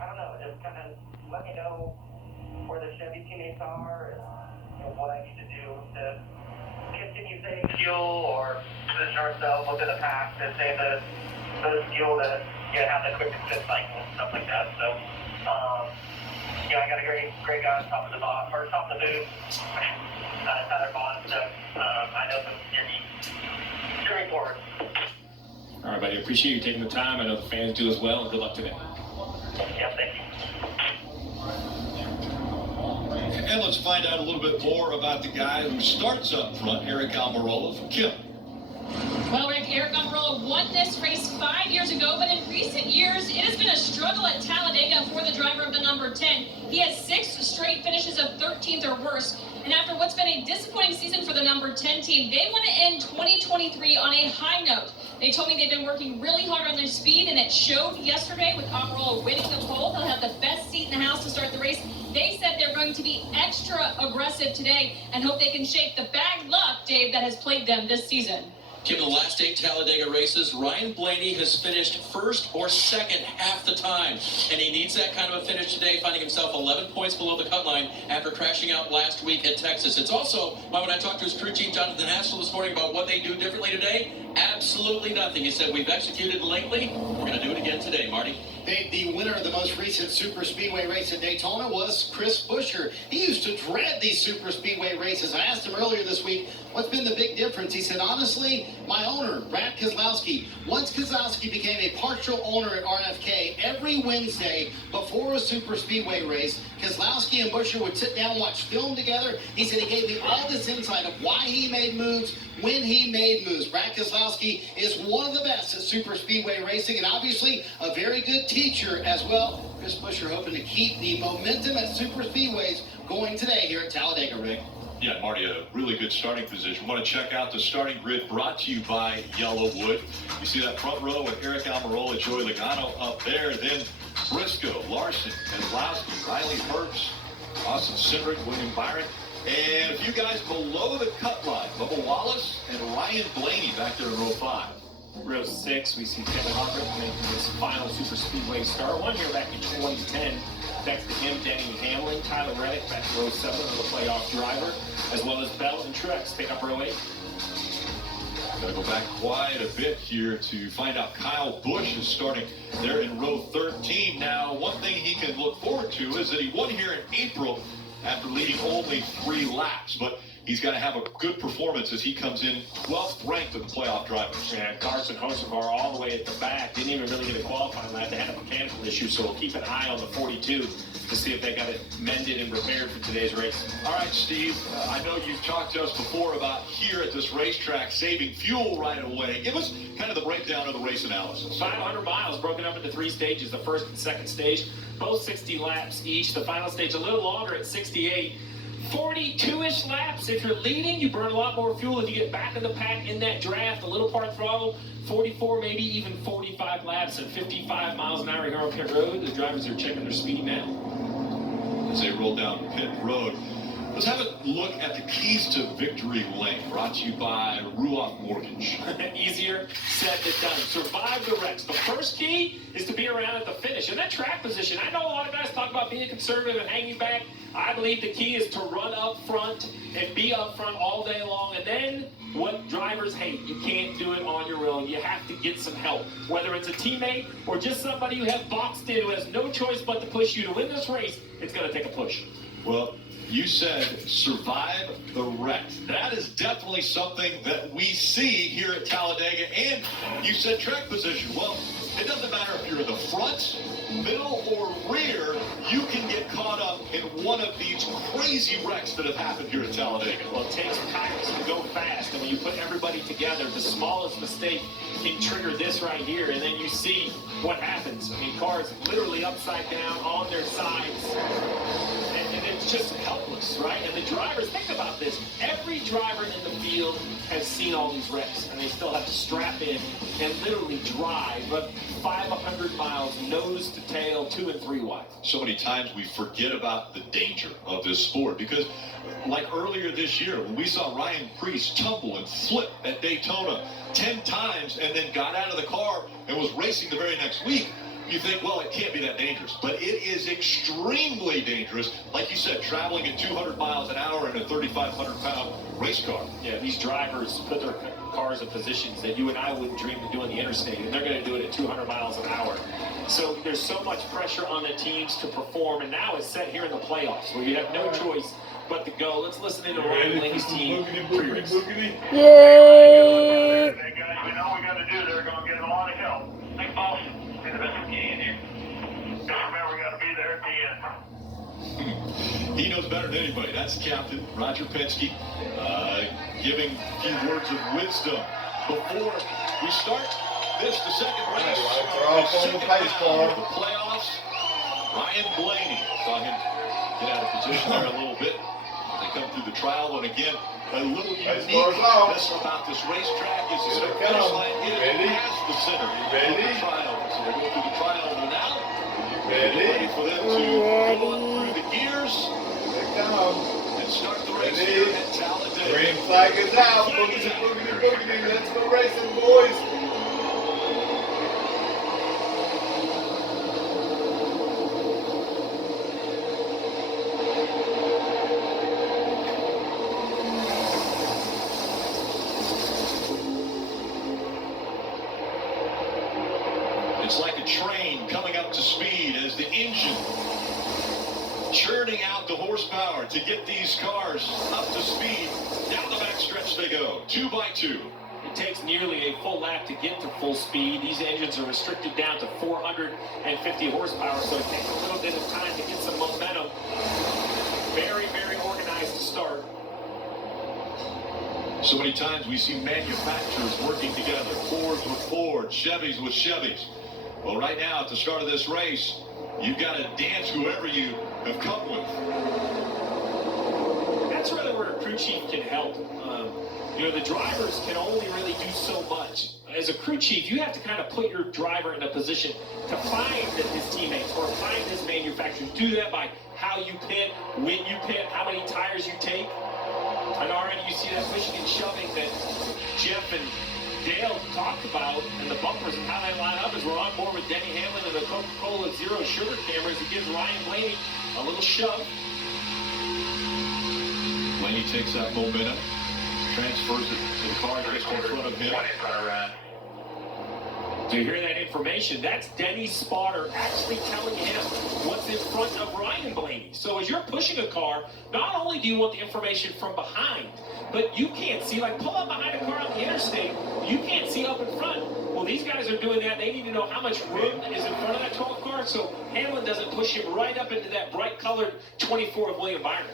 I don't know, just kind of let me know where the Chevy teammates are and what I need to do to continue saving fuel or position ourselves within the pack to save the fuel to have the quick fit cycle and stuff like that. So, I got a great guy on top of the box, or top of the boot, Tyler Bond. So I know some steering forward. All right, buddy. Appreciate you taking the time. I know the fans do as well, and good luck today. Yeah, thank you. And let's find out a little bit more about the guy who starts up front, Eric Almirola from Kim. Well, Rick, Eric Almirola won this race 5 years ago, but in recent years, it has been a struggle at Talladega for the driver of the number 10. He has 6 straight finishes of 13th or worse. And after what's been a disappointing season for the number 10 team, they want to end 2023 on a high note. They told me they've been working really hard on their speed, and it showed yesterday with Almirola winning the pole. They'll have the best seat in the house to start the race. They said they're going to be extra aggressive today and hope they can shake the bad luck, Dave, that has plagued them this season. Given the last 8 Talladega races, Ryan Blaney has finished first or second half the time. And he needs that kind of a finish today, finding himself 11 points below the cut line after crashing out last week at Texas. It's also, when I talked to his crew chief, Jonathan Haskell, this morning about what they do differently today, absolutely nothing. He said, we've executed lately. We're going to do it again today, Marty. The winner of the most recent super speedway race at Daytona was Chris Buescher. He used to dread these super speedway races. I asked him earlier this week, what's been the big difference? He said, honestly, my owner, Brad Keselowski, once Keselowski became a partial owner at RFK, every Wednesday before a super speedway race, Keselowski and Buescher would sit down and watch film together. He said he gave me all this insight of why he made moves, when he made moves. Brad Keselowski is one of the best at super speedway racing and obviously a very good teacher as well. Chris Buescher hoping to keep the momentum at super speedways going today here at Talladega, Rick. Yeah, Marty, a really good starting position. Want to check out the starting grid brought to you by Yellowwood. You see that front row with Eric Almirola, Joey Logano up there. Then Briscoe, Larson, Keselowski, Riley Herbst, Austin Cindric, William Byron. And a few guys below the cut line, Bubba Wallace and Ryan Blaney back there in row 5. Row 6, we see Kevin Harvick making his final super speedway start. One here back in 2010. Next to him, Denny Hamlin, Tyler Reddick back to row 7 of the playoff driver, as well as Bell and Truex pick up row 8. Gotta go back quite a bit here to find out Kyle Busch is starting there in row 13. Now, one thing he can look forward to is that he won here in April after leading only 3 laps, but he's got to have a good performance as he comes in 12th ranked of the playoff drivers. And Carson Hocevar all the way at the back. Didn't even really get a qualifying lap. They had a mechanical issue, so we'll keep an eye on the 42 to see if they got it mended and repaired for today's race. All right, Steve, I know you've talked to us before about here at this racetrack saving fuel right away. Give us kind of the breakdown of the race analysis. 500 miles broken up into 3 stages. The first and second stage, both 60 laps each. The final stage a little longer at 68. 42-ish laps. If you're leading, you burn a lot more fuel. If you get back in the pack in that draft, a little part throttle, 44, maybe even 45 laps at 55 miles an hour here on pit road. The drivers are checking their speed now. As they roll down pit road, let's have a look at the keys to victory lane, brought to you by Ruoff Mortgage. Easier said than done. Survive the wrecks. The first key is to be around at the finish. And that track position, I know a lot of guys talk about being conservative and hanging back. I believe the key is to run up front and be up front all day long. And then what drivers hate, you can't do it on your own. You have to get some help, whether it's a teammate or just somebody you have boxed in who has no choice but to push you to win this race. It's going to take a push. Well, you said survive the wreck. That is definitely something that we see here at Talladega. And you said track position. Well, it doesn't matter if you're in the front, middle, or rear, you can get caught up in one of these crazy wrecks that have happened here at Talladega. Well, it takes practice to go fast, and when you put everybody together, the smallest mistake can trigger this right here, and then you see what happens. I mean, cars literally upside down on their sides, and it's just helpless, right? And the drivers, think about this. Every driver in the field has seen all these wrecks, and they still have to strap in and literally drive 500 miles nose to tail, 2 and 3 wide. So many times we forget about the danger of this sport because, like earlier this year, when we saw Ryan Preece tumble and flip at Daytona 10 times and then got out of the car and was racing the very next week, you think, well, it can't be that dangerous. But it is extremely dangerous. Like you said, traveling at 200 miles an hour in a 3,500-pound race car. Yeah, these drivers put their cars in positions that you and I wouldn't dream of doing the interstate, and they're going to do it at 200 miles an hour. So there's so much pressure on the teams to perform, and now it's set here in the playoffs where you have no choice but to go. Let's listen in to Ryan Blaney's team pre-race. Yay! They got, we know we got to do. They're going to get a lot of help. Thanks, boss. Be the best we can here. Just remember, we got to be there at the end. He knows better than anybody. That's Captain Roger Penske giving a few words of wisdom before we start the second race. We're off on the pace car. The playoffs. Ryan Blaney saw him get out of position there a little bit. They come through the trial, and again, a little uniqueness about this racetrack is the finish line is past the center of the trial. So they go through the trial now. Ready for them to go up through the gears and start the race here at Talladega. Green flag is out. Boogity, boogity, boogity. Let's go racing, boys. It's like a train coming up to speed as the engine churning out the horsepower to get these cars up to speed. Down the backstretch they go, 2 by 2. It takes nearly a full lap to get to full speed. These engines are restricted down to 450 horsepower, so it takes a little bit of time to get some momentum. Very, very organized to start. So many times we see manufacturers working together, Fords with Ford, Chevys with Chevys. Well, right now, at the start of this race, you've got to dance whoever you have come with. That's really where a crew chief can help. The drivers can only really do so much. As a crew chief, you have to kind of put your driver in a position to find his teammates or find his manufacturers. Do that by how you pit, when you pit, how many tires you take. And already you see that pushing and shoving that Jeff and Dale talked about in the bumpers and how they line up as we're on board with Denny Hamlin and the Coca-Cola Zero Sugar cameras. He gives Ryan Blaney a little shove. Blaney takes that momentum, transfers it to the car just in front of him. Do you hear that information? That's Denny's spotter actually telling him what's in front of Ryan Blaney. So as you're pushing a car, not only do you want the information from behind, but you can't see, like pull up behind a car on the interstate, you can't see up in front. Well, these guys are doing that. They need to know how much room is in front of that 12 car, so Hamlin doesn't push him right up into that bright colored 24 of William Byron.